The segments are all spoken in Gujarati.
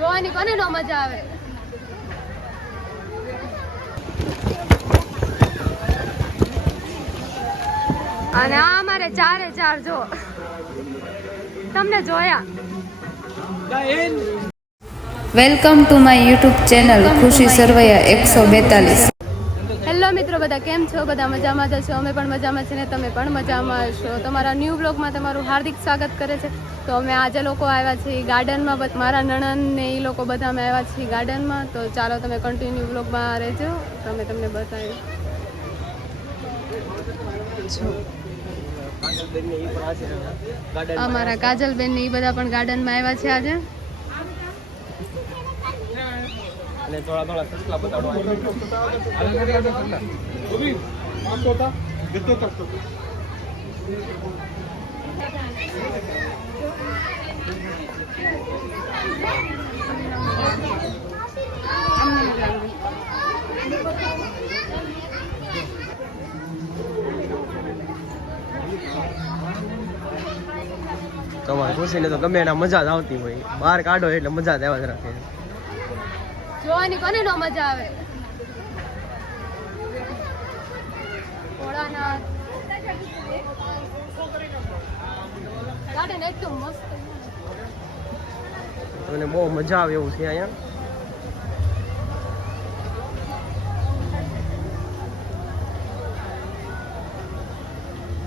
જોવાની કોને નો મજા આવે. અને આ અમારે ચારે ચાર જો. તમને જોયા. Welcome to my YouTube channel Khushi Sarvaiya એકસો બેતાલીસ. મિત્રો બધા કેમ છો? બધા મજામાં જ છો અમે પણ મજામાં છીએ ને તમે પણ મજામાં છો તમારા ન્યૂ બ્લોગમાં તમારું હાર્દિક સ્વાગત કરે છે. તો અમે આજે લોકો આવ્યા છીએ ગાર્ડનમાં મારા નણંદ ને એ લોકો બધા અમે આવ્યા છીએ ગાર્ડનમાં. તો ચાલો તમે કન્ટિન્યુ બ્લોગમાં રહેજો. તમે તમને બતાવી અમારા કાજલબેન ને એ બધા પણ ગાર્ડનમાં આવ્યા છે આજે. અને થોડા થોડા સસલા બતાડો. તમારે ખુશીને તો ગમે એના મજા જ આવતી હોય. બહાર કાઢો એટલે મજા જ આવ્યા જ રાખે જોવાની કોને નો મજા આવે? ભોળાનાથ. ગાર્ડન એકદમ મસ્ત. તમને બહુ મજા આવે એવું છે અહીંયા.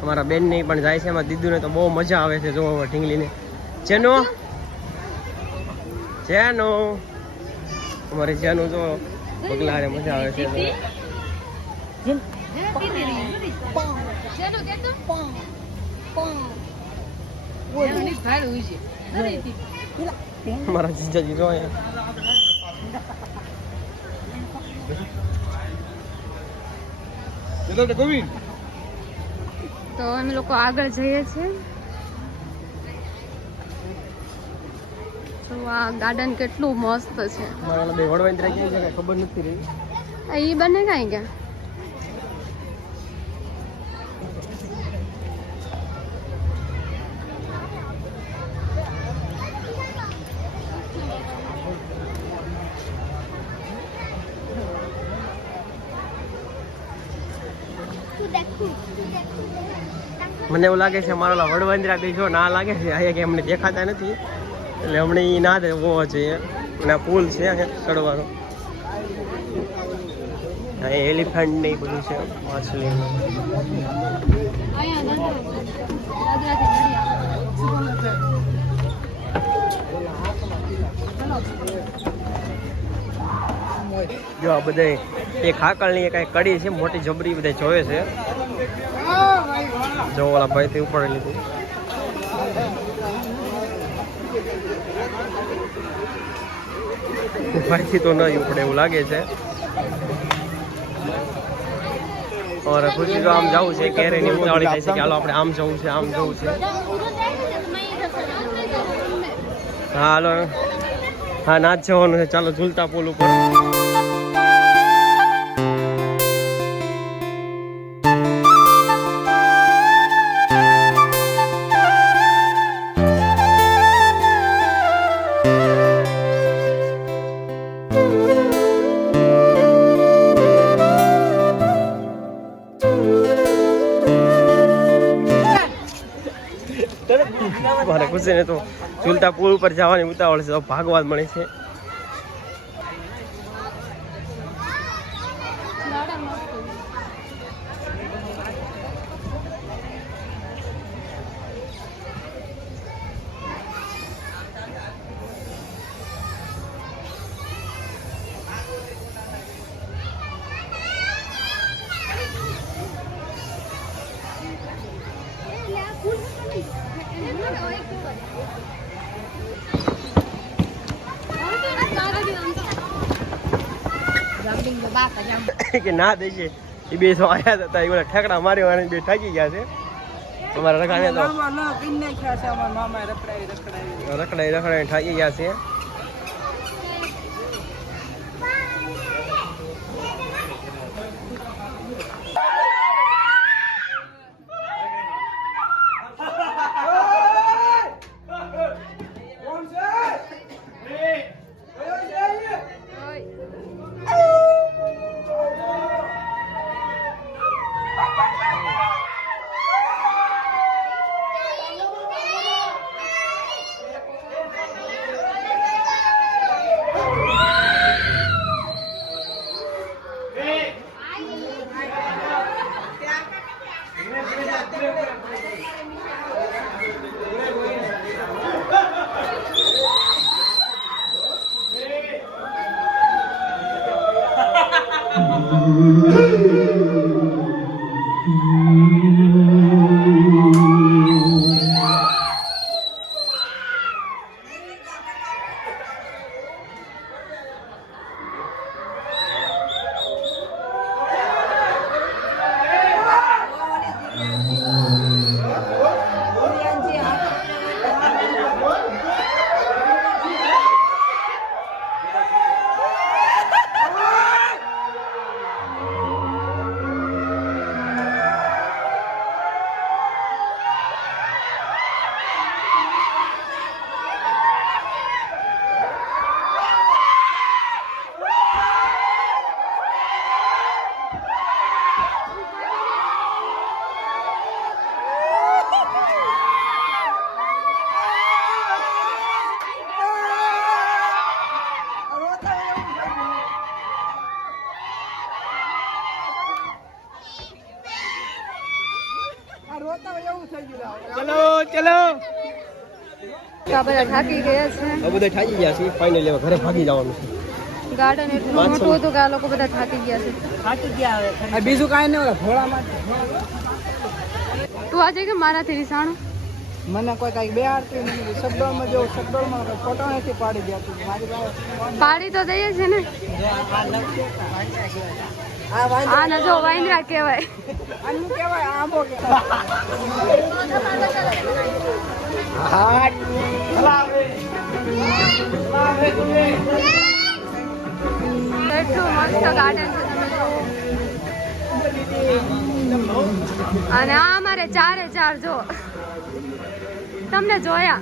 અમારા બેન ને પણ જાય છે એમાં દીદુને તો બહુ મજા આવે છે જોવા ઢીંગલીને. જેનો જેનો અમારે જ્યાંનું જો પગલા હારે મજા આવે છે મારા જીજાજી જો અહીંયા. તો અમે લોકો આગળ જઈએ છીએ. તો આ ગાર્ડન કેટલું મસ્ત છે. બે ખબર નથી રહી. આ ઈ બંને કાંઈ ગયા? મને એવું લાગે છે મારા વડવાંદરા કઈ જો ના લાગે છે અહીંયા કે અમને દેખાતા નથી. એટલે હમણાં એ ના દે હોવો જોઈએ અને પુલ છે ચડવાનો. અહીંયા એલિફન્ટ ને બધું છે, માછલી. જો આ બધા એક હાકલની કઈ કડી છે, મોટી જબરી બધા જોવે છે. જો ઓલા ભાઈ થી ઉપર લીધું. ભાઈથી તો નહીં ઉપડે એવું લાગે છે. ઓર ખુશી તો આમ જવું છે કેરે ની ઉતાવળી થાય છે કે હાલો આપણે આમ જવું છે, આમ જવું છે. હા, હાલો. હા નાચ જવાનું છે. ચાલો ઝૂલતા પુલ ઉપર. મારે ખુશી ને તો ઝૂલતા પુલ ઉપર જવાની ઉતાવળ છે. તો ભાગવા જ મળે છે. કે ના દેજે એ બે તો આયા હતા. એ બધા ઠેકડા મારી વાળી બે થાકી ગયા છે. અમારા રખાને તો. રખડાઈ રખડાઈ થાકી ગયા છે. ચલો ચલો. બધા થાકી ગયા છે. બધા થાકી ગયા છે ફાઇનલી ઘરે ભાગી જવાનું છે. ગાર્ડન એટલું મોટું હતું કે આ લોકો બધા થાકી ગયા છે. બીજું કાંઈ નહીં ઘોડામાં તું આજે કે મારાથી વિસાણું મને કોઈ કંઈક બે આરતી શબ્દોમાં જો શબ્દોમાં ફોટો નથી પાડી દેતું મારી પાડી તો દઈએ છે ને. આ આને જો વાંદરા કહેવાય. આનું કહેવાય આંબો એટલું મસ્ત ગાર્ડન છે તમે જુઓ. અને આ અમારે ચારે ચાર જો. તમને જોયા?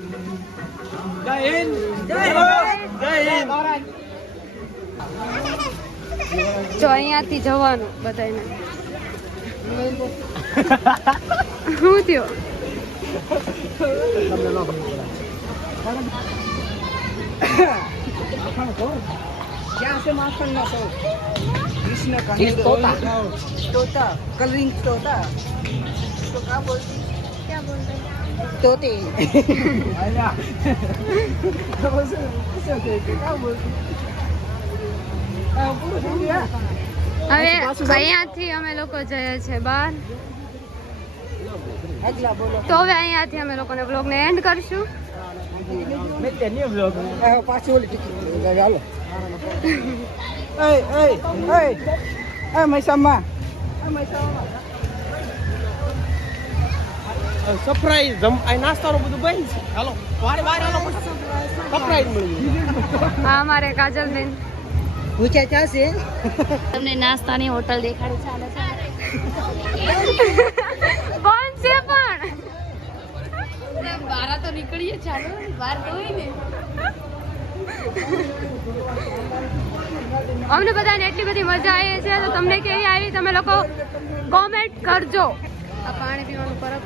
જો અહીંયાથી જવાનું બધાને શું થયો? ક્યાં છે માખણ ના સૌ તોતા. કલરિંગ તોતા. તો કા બોલતી? ક્યાં બોલते તોતી. કા બોલતી હવે અહીંયાથી અમે લોકો જઈએ છીએ બહાર. તો હવે અહીંયાથી અમે લોકોને બ્લોગને એન્ડ કરશું. સરપ્રાઈઝ જમ નાસ્તાનું બધું બંધ છે. હાલો વારે વારે સરપ્રાઈઝ મળી હા અમારે કાજલબેન ક્યાં છે. તમને નાસ્તાની હોટલ દેખાડી ચાલે છે. કોણ છે પણ? બહાર તો નીકળીએ ચાલો. બહાર જોઈ ને અમને બધાને એટલી બધી મજા આવી છે તો તમને કેવી આવી? તમે લોકો કોમેન્ટ કરજો. આ પાણી પીવાનું પરબ